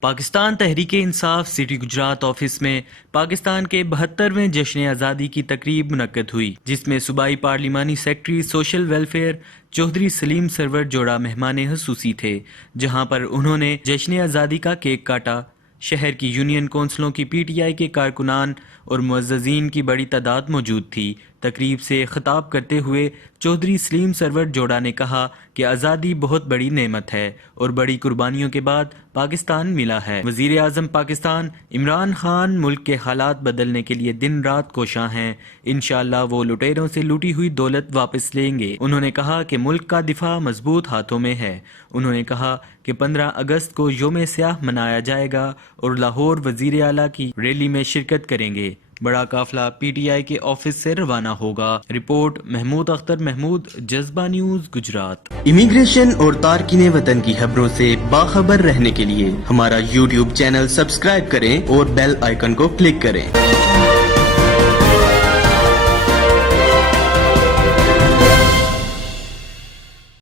Pakistan Tehreek Insaf city Gujarat office میں پاکستان کے 72ویں جشن آزادی کی تقریب منعقد ہوئی، جس میں صوبائی پارلیمانی سیکرٹری سوشل ویلفیئر چودھری سلیم سرور جوڑا مہمان خصوصی تھے، جہاں پر انہوں نے جشن آزادی کا کیک کاٹا۔ شہر کی یونین کونسلوں کی پی ٹی آئی کے کارکنان اور معززین کی بڑی تعداد موجود تھی۔ تقریب سے خطاب کرتے ہوئے چودھری سلیم سرور جوڑا نے کہا کہ آزادی بہت بڑی نعمت ہے اور بڑی قربانیوں کے بعد پاکستان ملا ہے۔ وزیر اعظم پاکستان عمران خان ملک کے حالات بدلنے کے لیے دن رات کوشاں ہیں، انشاءاللہ وہ لٹیروں سے لوٹی ہوئی دولت واپس لیں گے۔ انہوں نے کہا کہ ملک کا دفاع مضبوط ہاتھوں میں ہے۔ انہوں نے کہا کہ 15 اگست کو یوم سیاہ منایا جائے گا اور لاہور وزیر اعلیٰ کی ریلی میں شرکت کریں گے۔ بڑا قافلہ پی ٹی آئی کے آفس سے روانہ ہوگا۔ رپورٹ محمود اختر محمود، جذبہ نیوز گجرات۔ امیگریشن اور تارکین وطن کی خبروں سے باخبر رہنے کے لیے ہمارا یوٹیوب چینل سبسکرائب کریں اور بیل آئیکن کو کلک کریں۔